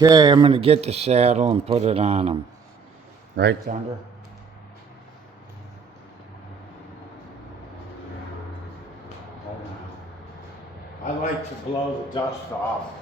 Okay, I'm going to get the saddle and put it on him. Right, Thunder? Hold on. I like to blow the dust off.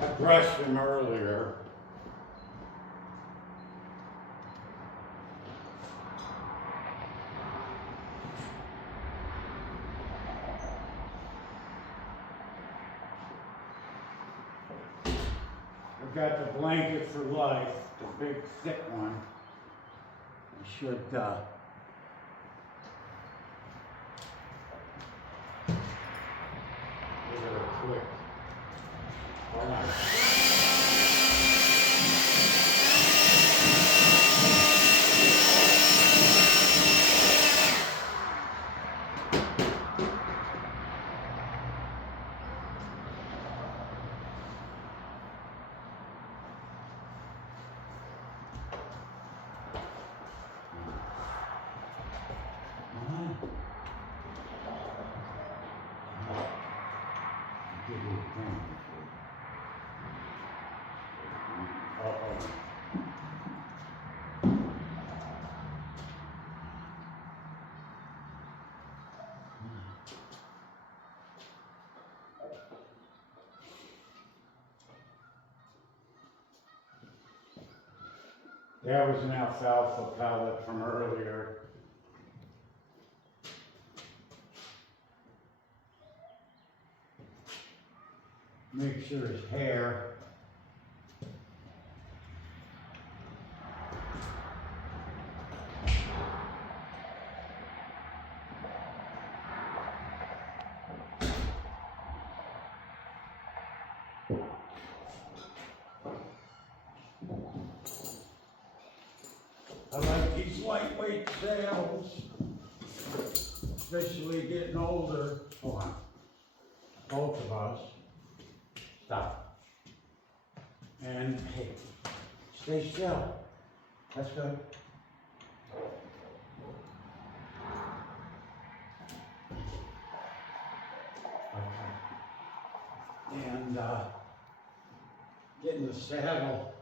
I brushed him earlier. I've got the blanket for life, the big thick one. I should give it a quick. Hold on. Give you a thing. Uh-oh. That was an alfalfa pellet from earlier. Make sure his hair. I like these lightweight saddles, especially getting older. Hold on. Both of us. Stop. And hey, stay still. That's good. Okay. And getting the saddle.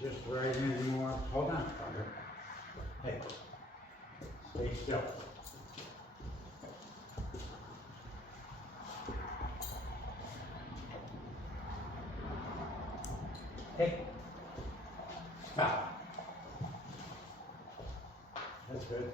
Just right anymore. Hold on, Carter. Hey, stay still. Hey, stop. That's good.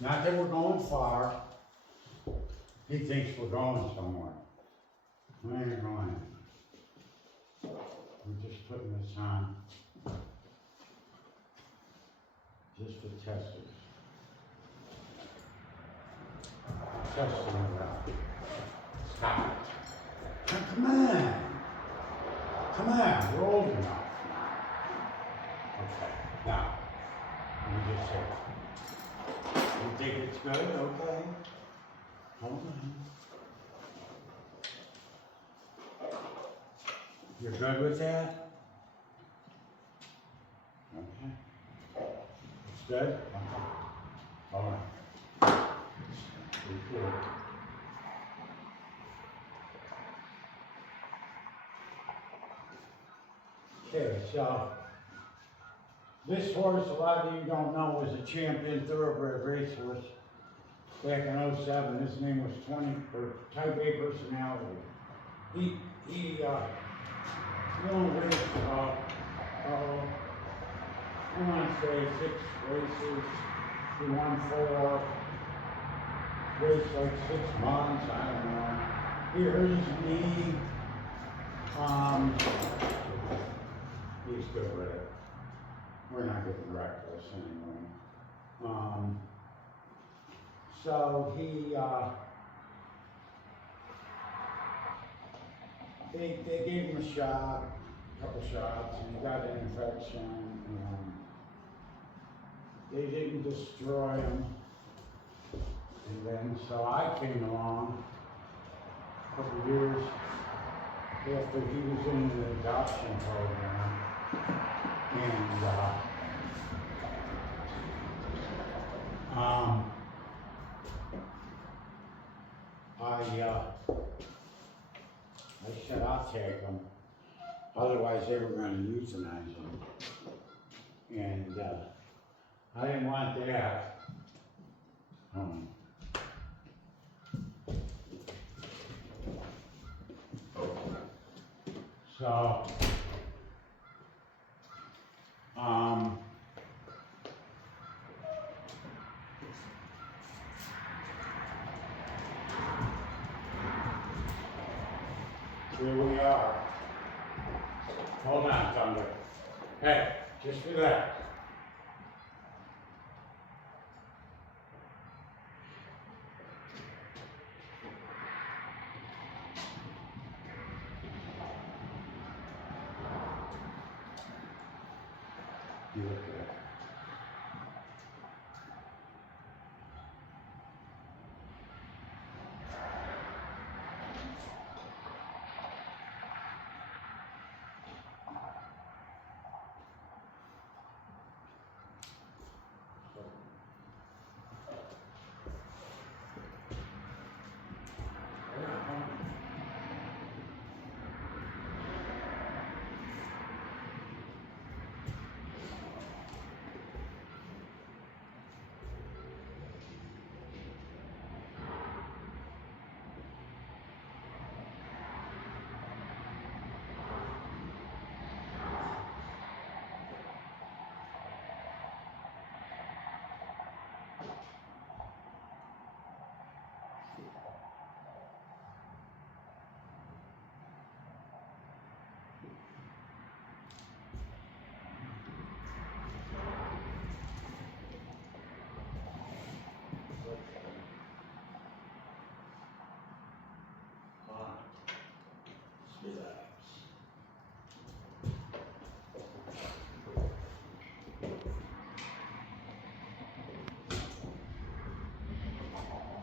Not that we're going far. He thinks we're going somewhere. We ain't going. We're just putting this on. Just to test it. Testing it out. Stop. Come on. Come on, we're old enough. Okay, now, let me just say. You think it's good? Okay. Hold on. You're good with that? Okay. It's good? Okay. All right. Be good. Okay, so This horse, a lot of you don't know, was a champion thoroughbred racehorse back in '07. His name was Type A Personality. He only raced I want to say 6 races. He won 4, raced like 6 months, I don't know. He hurt his knee. He's good with it. We're not getting reckless anyway. So they gave him a shot, a couple shots, and he got an infection, and they didn't destroy him. And then, so I came along a couple years after he was in the adoption program, and I said, I'll take him. Otherwise, they were going to euthanize him. And I didn't want that. So, here we are. Hold on, Thunder. Hey, just relax. You look good.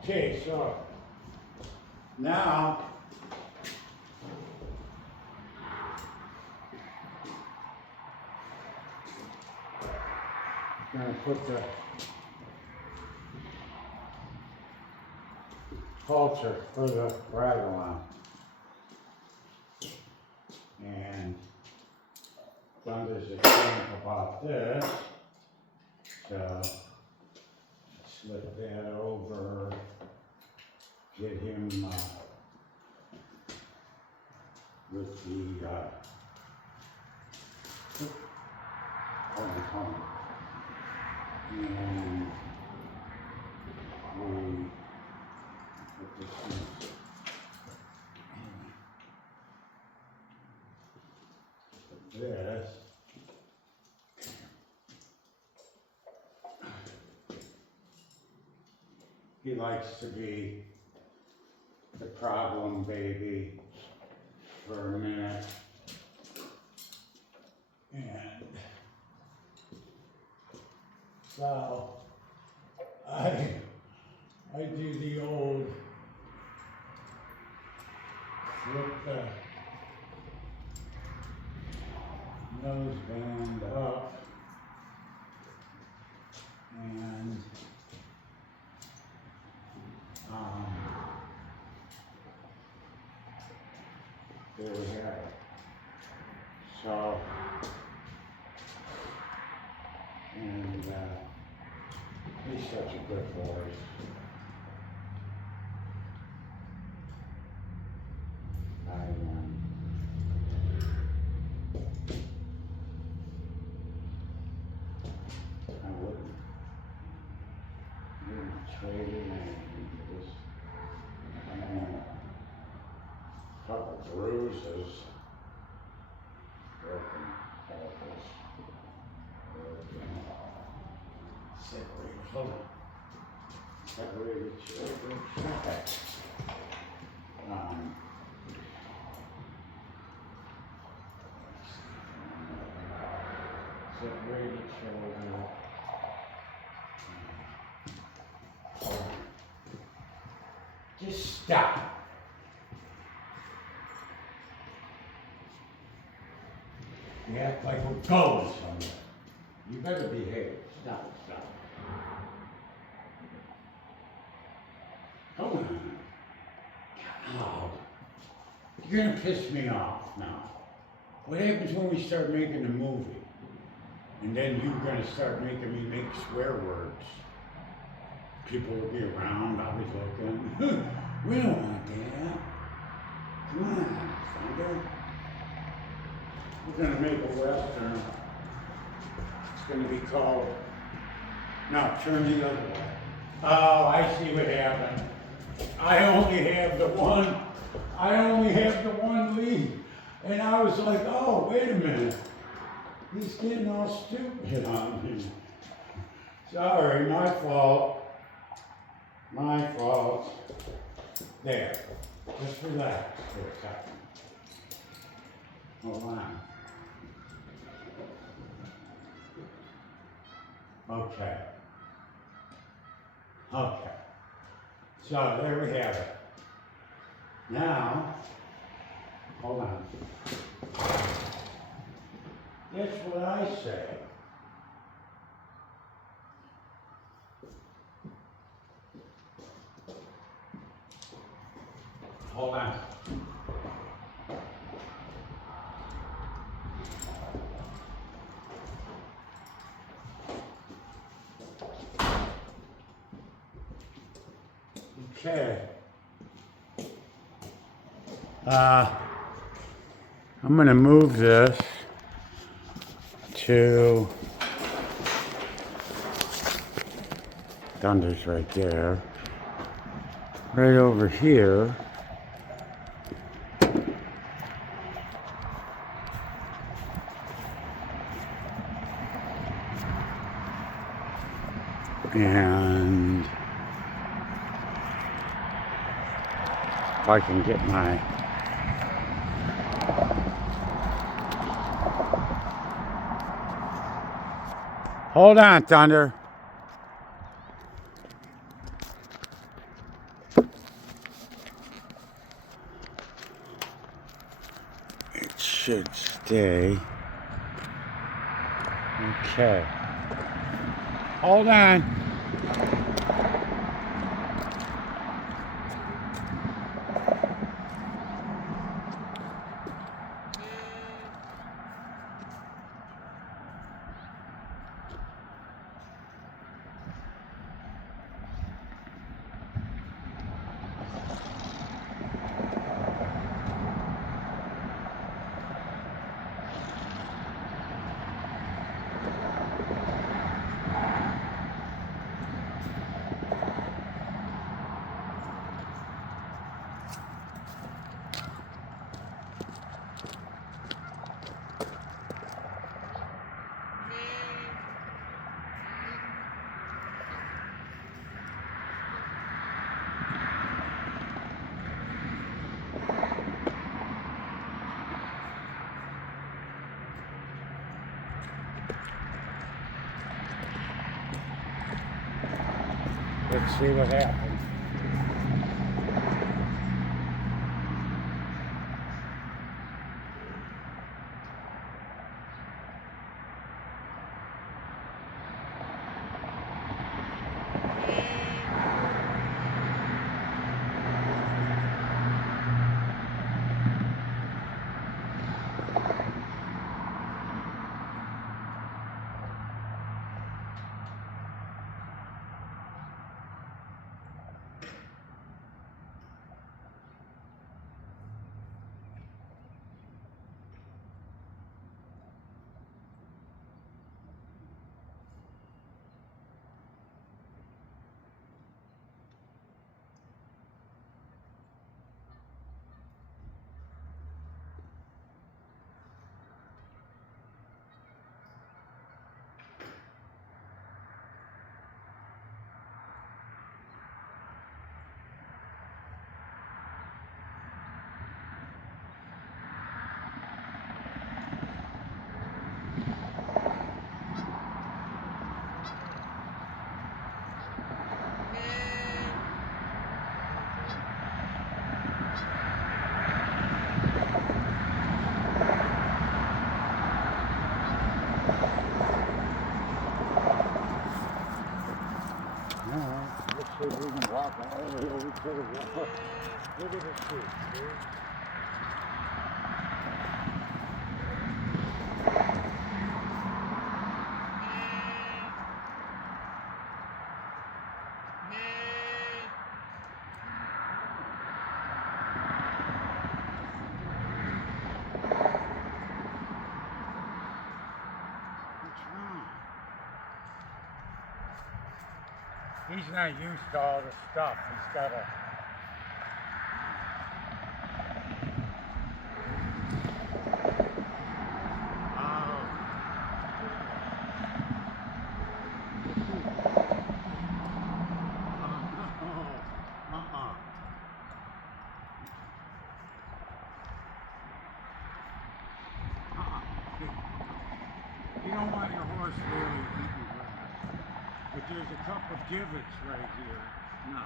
Okay, so now I'm going to put the halter for the bridle on. And Thunder's excited about this. So slip that over, get him with the hold and we put this in this. He likes to be the problem baby for a minute. And so I do the old flip the nose band up and there we have it. So such a good voice. I wouldn't trade it anything for this. Couple bruises, broken elbows, separated, hold on. Separated shoulder, okay. Separated shoulder. Just stop. You act like we're going somewhere. You better behave. Stop. Come on. Oh, you're gonna piss me off now. What happens when we start making a movie? And then you're gonna start making me make swear words. People will be around, I'll be looking. We don't want that. Come on, Thunder. We're gonna make a Western. It's gonna be called, no, turn the other way. Oh, I see what happened. I only have the one lead. And I was like, oh, wait a minute. He's getting all stupid on me. Sorry, my fault. There. Just relax for a second. Hold on. Okay. So there we have it. Now, hold on. That's what I say. Hold on. Okay. I'm going to move this to Thunder's right there. Right over here. And if I can get my hold on, Thunder. It should stay. Okay. Hold on. Let's see what happens. walk all the way over to the wall. Look at the shoot, see? He's not used to all the stuff. He's got a... You don't want your horse really eating grass. But there's a couple divots right here. No.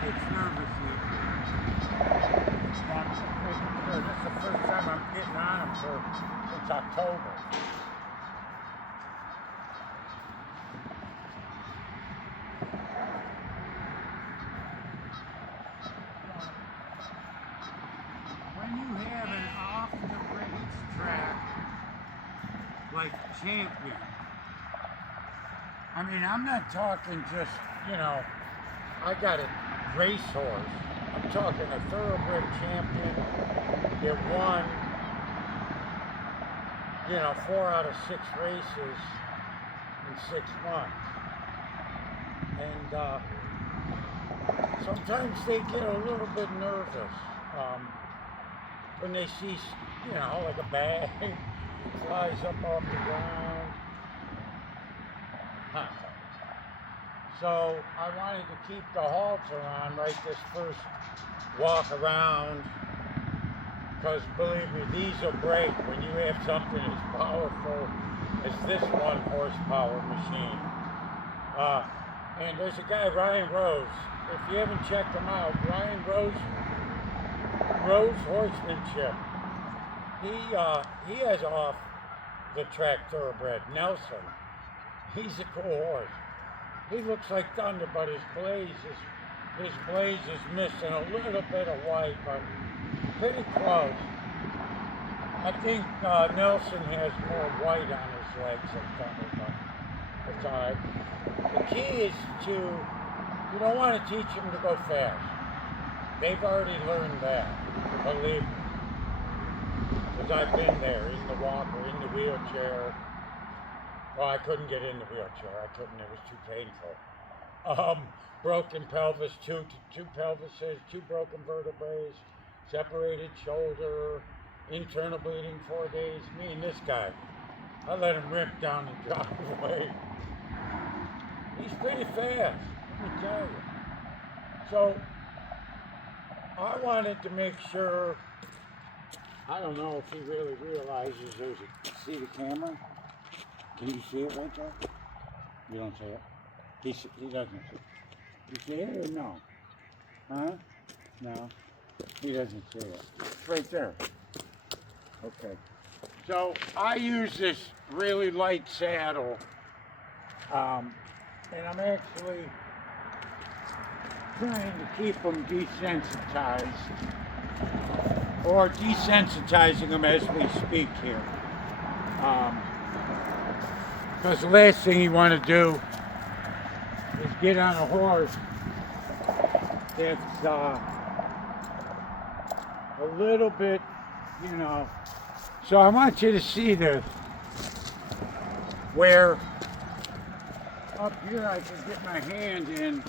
Gets nervous this is the first time I'm getting on him since October. When you have an off the racetrack like Champion, I mean, I'm not talking just, you know, I got a racehorse. I'm talking a thoroughbred Champion that won, you know, 4 out of 6 races in 6 months. And sometimes they get a little bit nervous when they see, you know, like a bag flies up off the ground. Huh. So I wanted to keep the halter on right this first walk around, because believe me, these will break when you have something as powerful as this 1 horsepower machine. And there's a guy, Ryan Rose. If you haven't checked him out, Ryan Rose Horsemanship. He has off the track thoroughbred Nelson. He's a cool horse. He looks like thunder, but his blaze is missing a little bit of white, but pretty close. I think Nelson has more white on his legs than thunder, but it's all right. The key is you don't want to teach him to go fast. They've already learned that, believe me. Because I've been there, in the walker, in the wheelchair. Well, I couldn't get in the wheelchair. I couldn't. It was too painful. Broken pelvis, two pelvises, 2 broken vertebrae, separated shoulder, internal bleeding 4 days. Me and this guy, I let him rip down the driveway. He's pretty fast, let me tell you. So I wanted to make sure. I don't know if he really realizes there's a. See the camera? Can you see it right there? You don't see it? He doesn't see it. You see it or no? Huh? No. He doesn't see it. It's right there. Okay. So I use this really light saddle. And I'm actually trying to keep them desensitized. Or desensitizing them as we speak here. Because the last thing you want to do is get on a horse that's a little bit, you know. So I want you to see this, where up here I can get my hand in.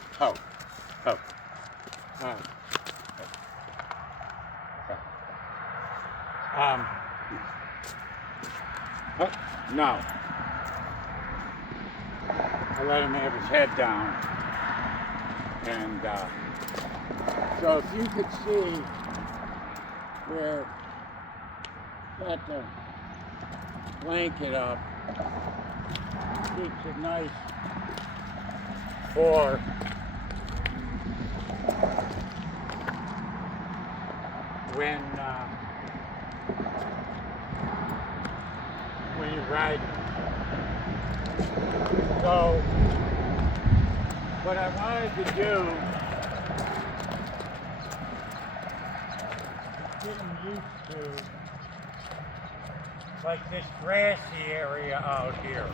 No. I let him have his head down. And so if you could see where that blanket up. Keeps it nice for when you're riding. So what I wanted to do is getting used to like this grassy area out here.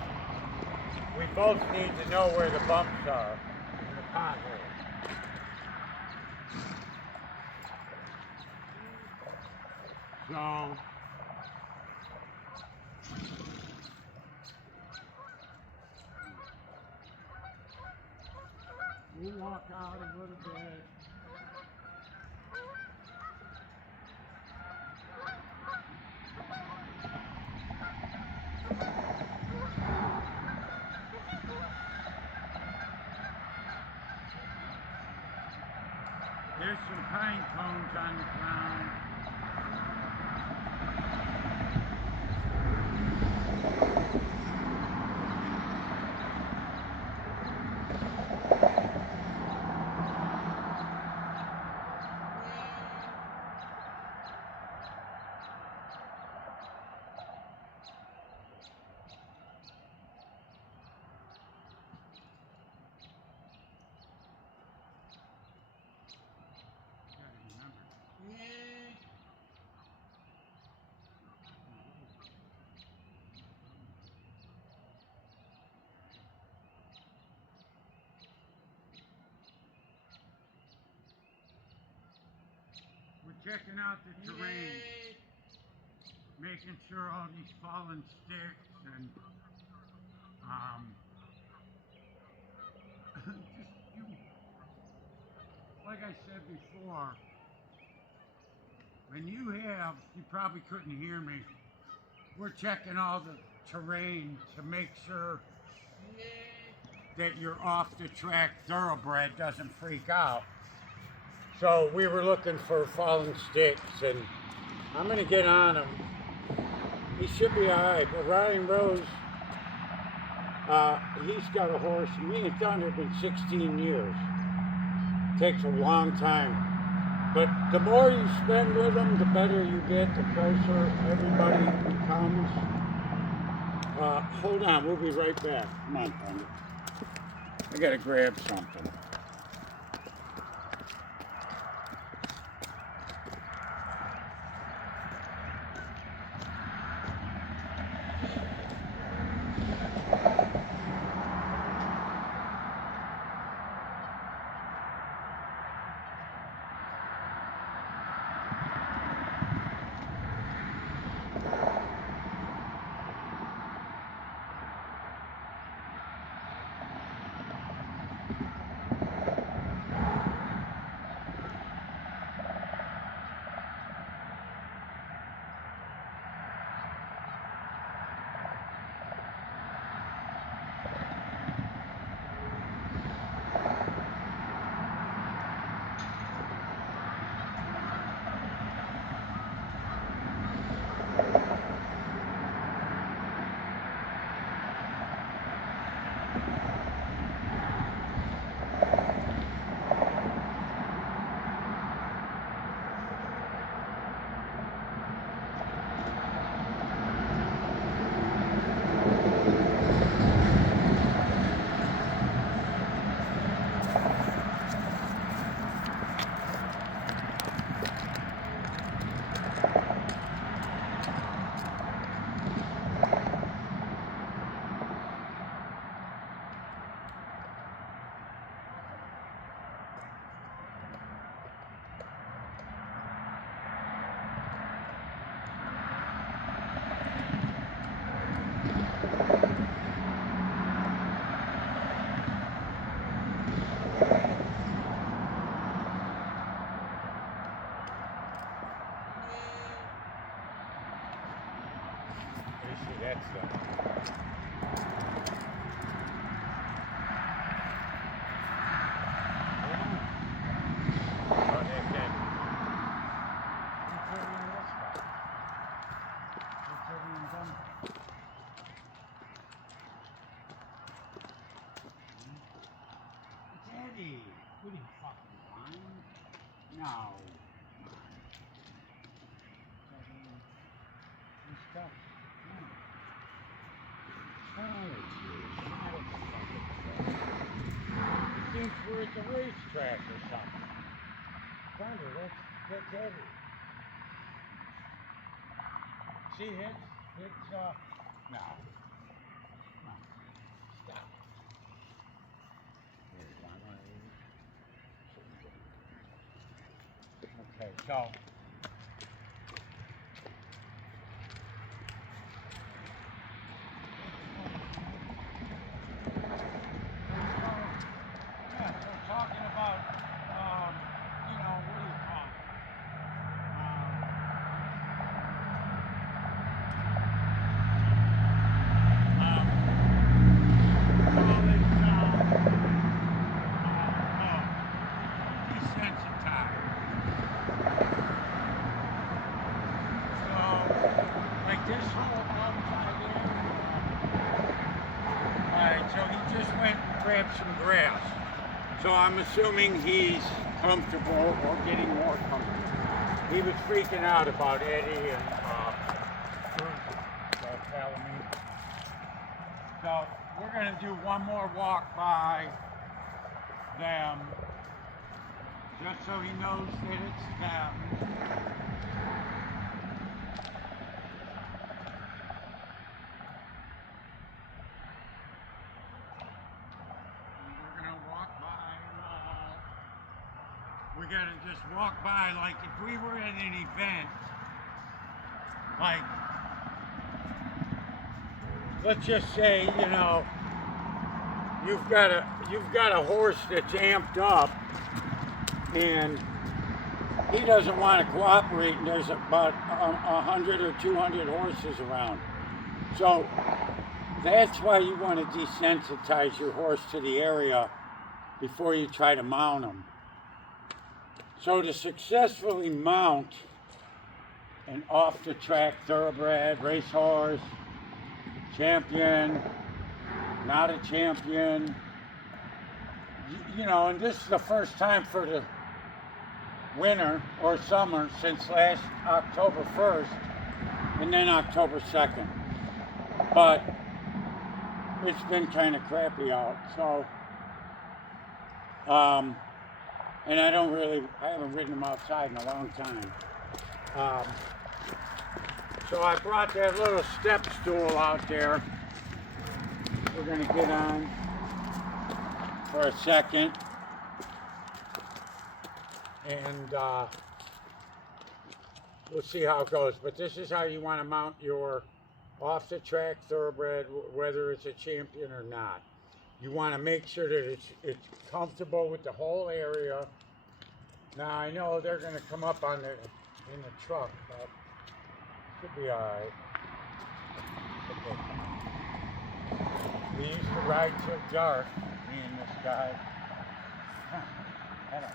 We both need to know where the bumps are and the potholes. So we'll walk out a little bit. There's some pine cones on the ground. We're checking out the terrain, making sure all these fallen sticks and like I said before, when you probably couldn't hear me, we're checking all the terrain to make sure that your off the track thoroughbred doesn't freak out. So we were looking for fallen sticks, and I'm gonna get on him. He should be all right, but Ryan Rose, he's got a horse. Me and Thunder have been 16 years. Takes a long time, but the more you spend with them, the better you get, the closer everybody becomes. Hold on, we'll be right back. Come on, Thunder. I gotta grab something. That's Stop. Oh, it thinks we're at the racetrack or something. Thunder, that's Eddie. See, it's, no. No. Stop. Okay, so. Yeah, so talking about, you know, what do you call it? Desensitized. So, like this whole outside area. Alright, so he just went and grabbed some grass. So I'm assuming he's comfortable or getting more comfortable. He was freaking out about Eddie and Palomino. So we're going to do one more walk by them, just so he knows that it's them. We gotta just walk by like if we were at an event, like, let's just say, you know, you've got a horse that's amped up and he doesn't want to cooperate and there's about 100 or 200 horses around. So that's why you want to desensitize your horse to the area before you try to mount them. So to successfully mount an off-the-track thoroughbred, racehorse, champion, not a champion, you know, and this is the first time for the winter or summer since last October 1st and then October 2nd. But it's been kind of crappy out, so and I haven't ridden them outside in a long time. So I brought that little step stool out there. We're gonna get on for a second. And we'll see how it goes. But this is how you wanna mount your off-the-track thoroughbred, whether it's a champion or not. You wanna make sure that it's comfortable with the whole area. Now I know they're going to come up in the truck, but should be all right. Okay. We used to ride till dark, me and this guy. And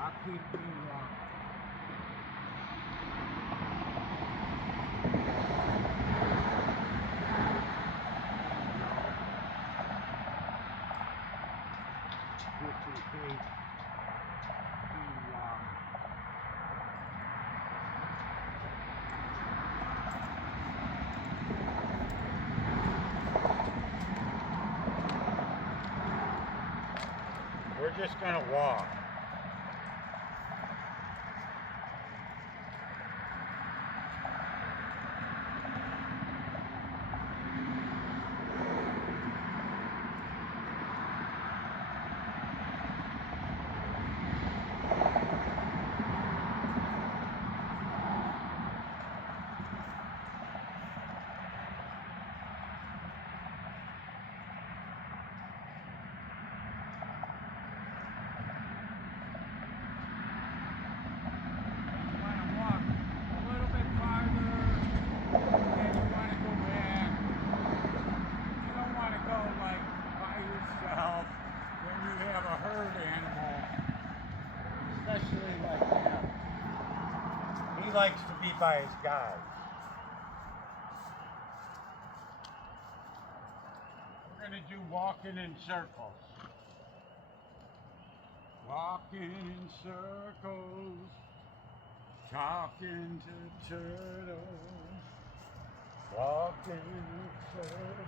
I'll keep being wrong. We're just gonna walk. likes to be by his guys. We're gonna do walking in circles. Walking in circles, talking to turtles. Walking in circles.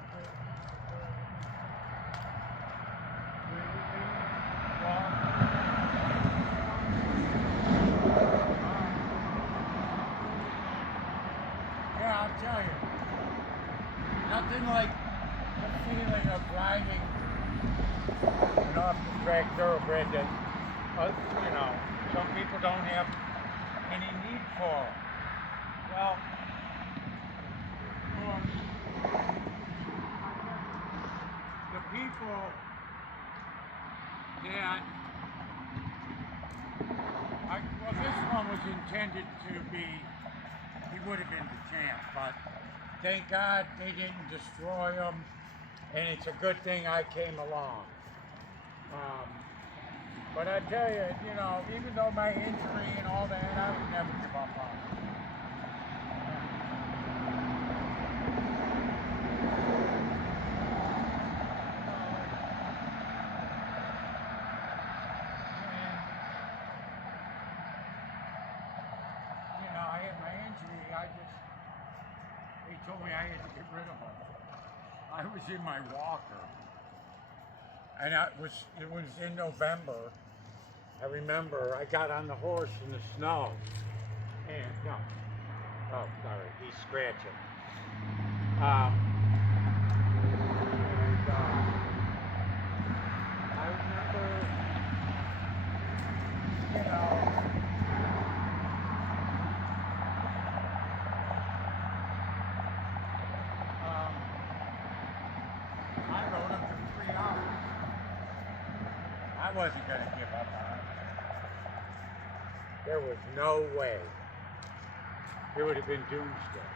Yeah, I'll tell you. Nothing like the feeling of riding an off-the-track thoroughbred that, you know, some people don't have any need for. Well, the people that, well, this one was intended to be, he would have been the champ, but thank God they didn't destroy him, and it's a good thing I came along. But I tell you, you know, even though my injury and all that, I would never give up on it. You know, I had my injury, they told me I had to get rid of him. I was in my walker. And it was in November. I remember I got on the horse in the snow. And, no. Oh, sorry, he's scratching. And, I remember, you know, I rode him for 3 hours. I wasn't going to give up on it. There was no way. It would have been doomsday.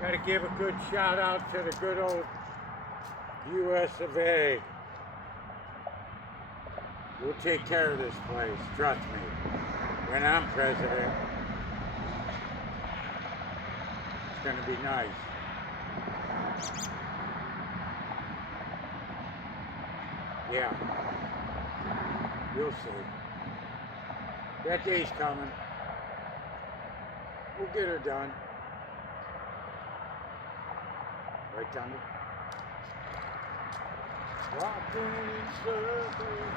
Got to give a good shout out to the good old US of A. We'll take care of this place, trust me. When I'm president, it's going to be nice. Yeah, you'll see. That day's coming. We'll get her done. Right, Tommy? Walking in circles.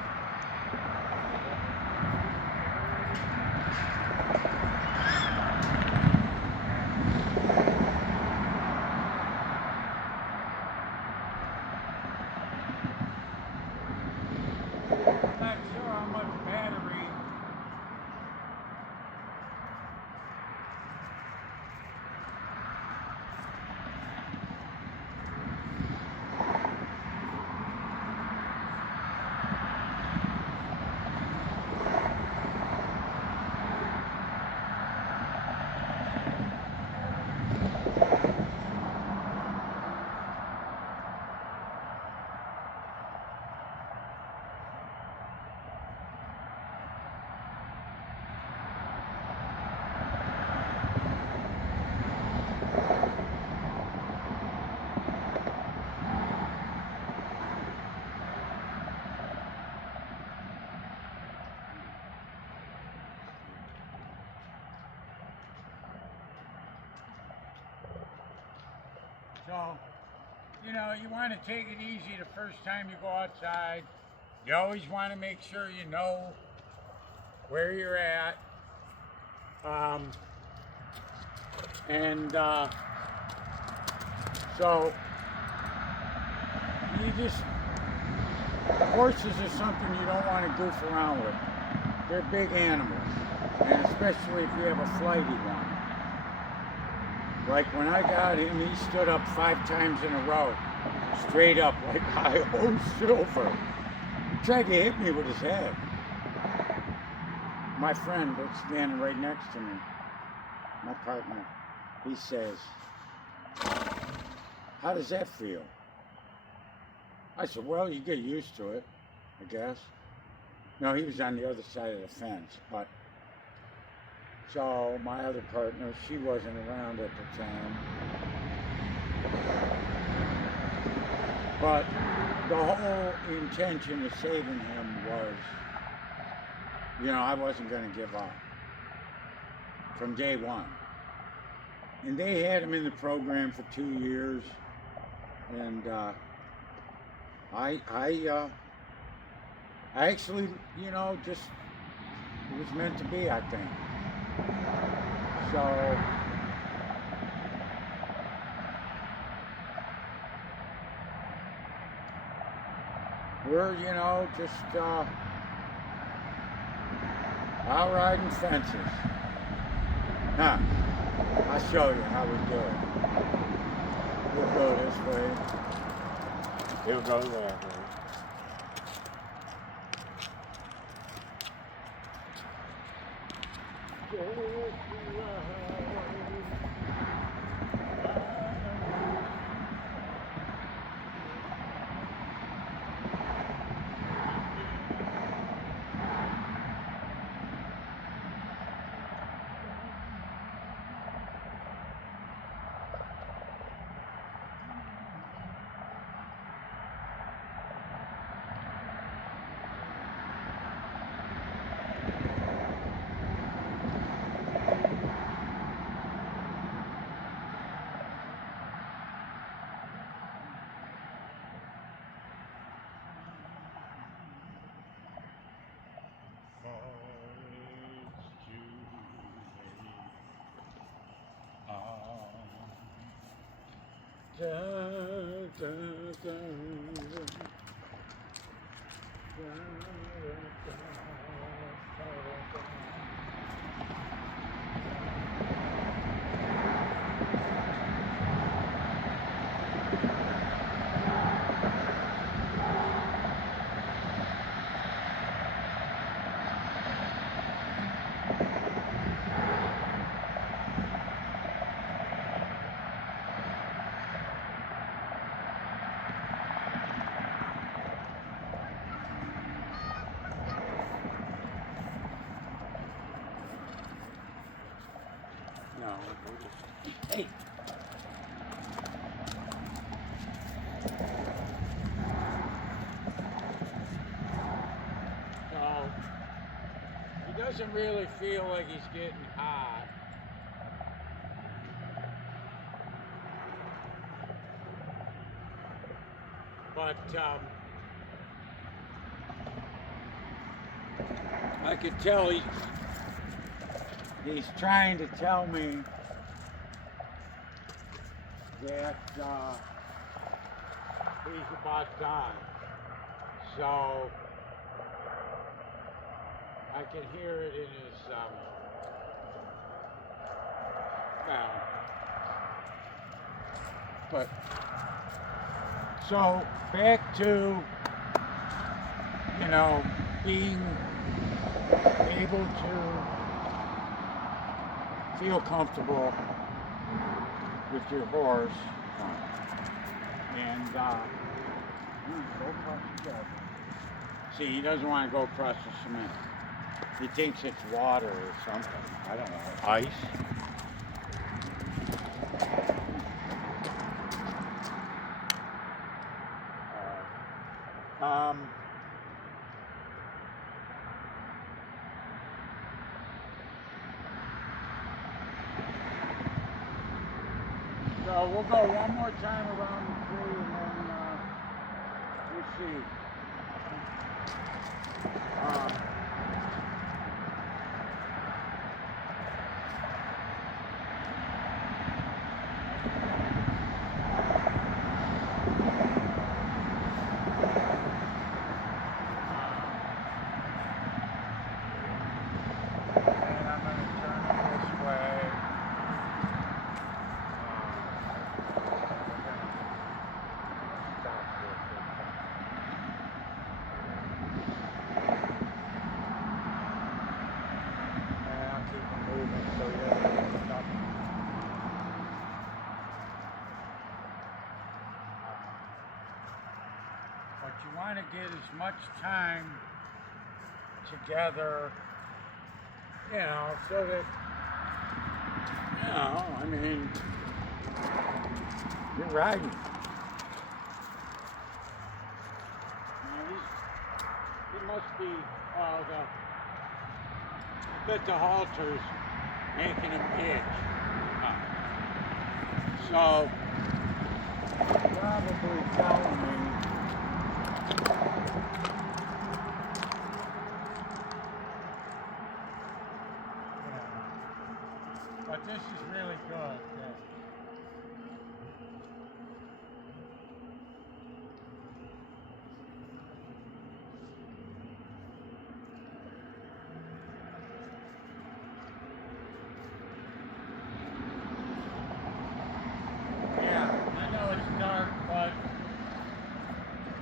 I'm not sure how much battery. So, you know, you want to take it easy the first time you go outside. You always want to make sure you know where you're at. So, you just, horses are something you don't want to goof around with. they're big animals, and especially if you have a flighty one. Like when I got him, he stood up 5 times in a row, straight up like I-O silver. He tried to hit me with his head. My friend that's standing right next to me, my partner, he says, "How does that feel?" I said, "Well, you get used to it, I guess." No, he was on the other side of the fence, but so my other partner, she wasn't around at the time. But the whole intention of saving him was, I wasn't going to give up from day one. And they had him in the program for 2 years, and I actually, just, it was meant to be, I think. So, we're, just out riding fences. Huh. I'll show you how we do it. We'll go this way. He'll go that way. Hey. No, he doesn't really feel like he's getting hot. But I could tell he's trying to tell me that he's about done. So I can hear it in his mouth. But so back to being able to feel comfortable with your horse, and go across the cement. See, he doesn't want to go across the cement. He thinks it's water or something. I don't know. Ice. So we'll go one more time around the tree and then we'll see. trying to get as much time together, you know, so that, you know, I mean, you're riding. You know, he must be, I bet the halter's making him itch. So, probably telling me but this is really good. Yeah, I know it's dark, but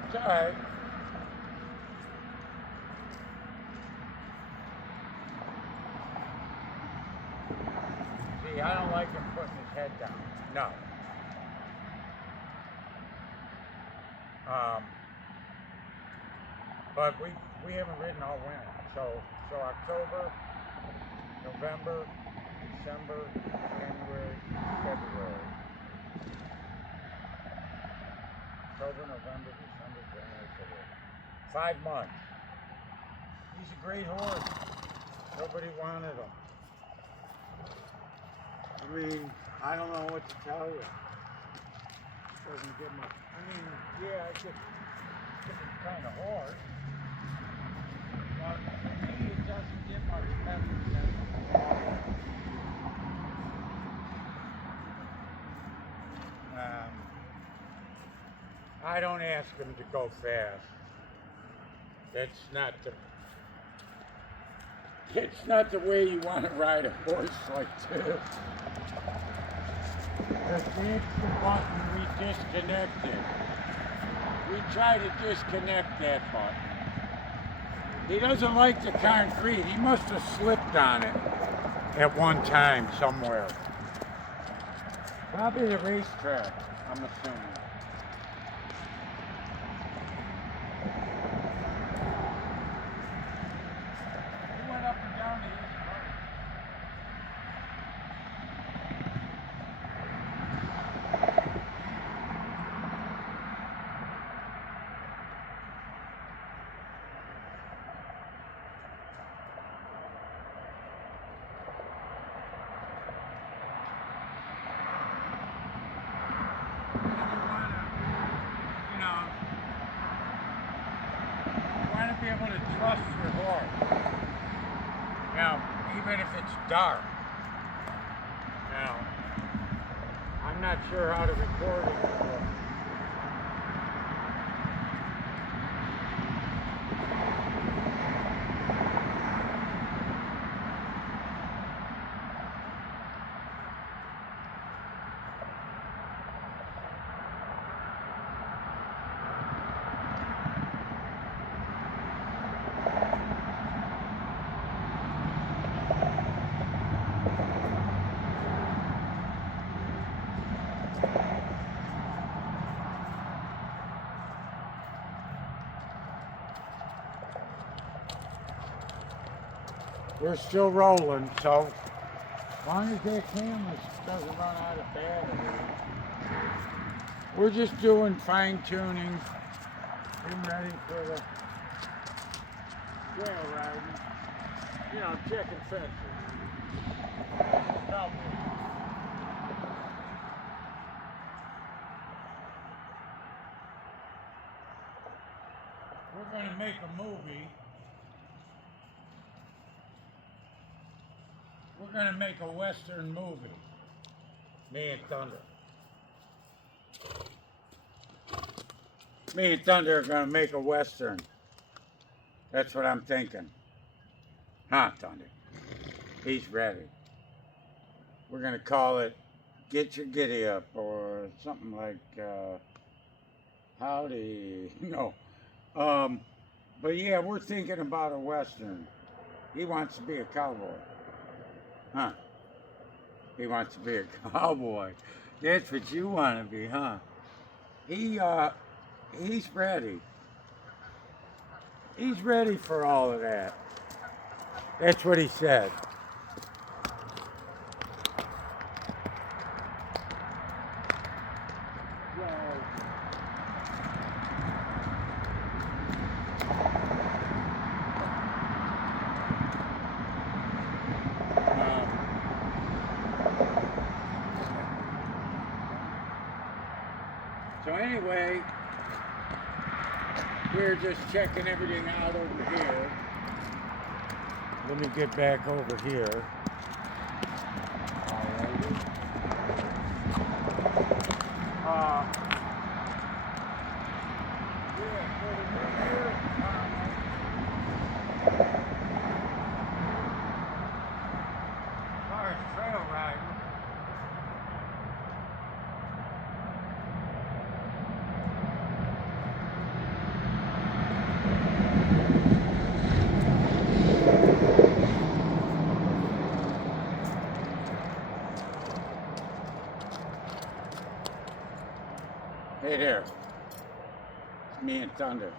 it's alright. See, I don't like him putting his head down. No. But we haven't ridden all winter. So October, November, December, January, February. October, November, December, January, February. 5 months. He's a great horse. Nobody wanted him. I mean, I don't know what to tell you. Doesn't get much. I mean, yeah, it's a different kind of horse. But for me, it doesn't get much better than I don't ask him to go fast. That's not the way you want to ride a horse like this. That's the button we disconnected. We try to disconnect that button. He doesn't like the concrete. He must have slipped on it at one time somewhere. Probably the racetrack, I'm assuming. He went up and down to his road. Be able to trust your horse. Now, even if it's dark. Now, I'm not sure how to record it. We're still rolling, so as long as that camera doesn't run out of battery, we're just doing fine tuning, getting ready for the trail riding. You know, checking fences. Cowboys. We're going to make a movie. We're going to make a Western movie. Me and Thunder. Me and Thunder are going to make a Western. That's what I'm thinking. Huh, Thunder? He's ready. We're going to call it Get Your Giddy Up or something like Howdy. No. But yeah, we're thinking about a Western. He wants to be a cowboy. Huh? He wants to be a cowboy. That's what you want to be, huh? He's ready. He's ready for all of that. That's what he said. So anyway, we're just checking everything out over here. Let me get back over here. Alrighty. As far as trail riding, hey there, it's me and Thunder.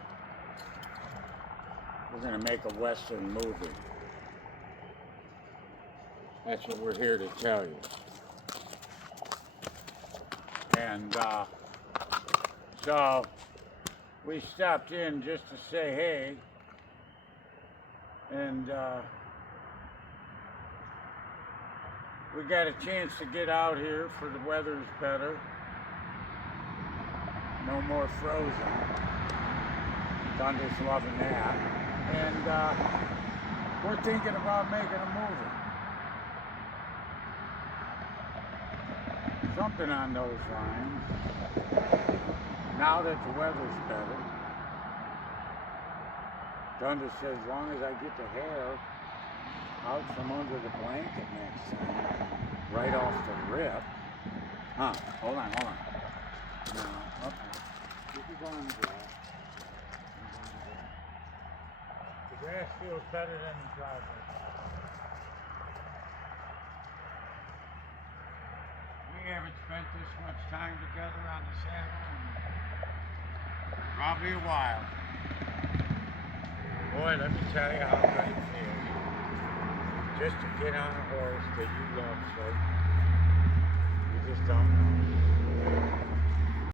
We're gonna make a Western movie. That's what we're here to tell you. And so we stopped in just to say hey. And we got a chance to get out here for the weather's better. No more frozen. Thunder's loving that. And we're thinking about making a movie. Something on those lines. Now that the weather's better. Thunder says as long as I get the hair out from under the blanket next time, right off the rip. Huh, hold on. No, okay. Keep it going, the grass. The grass feels better than the driveway. We haven't spent this much time together on the saddle in probably a while. Boy, let me tell you how great it feels. Just to get on a horse that you love so. You just don't know.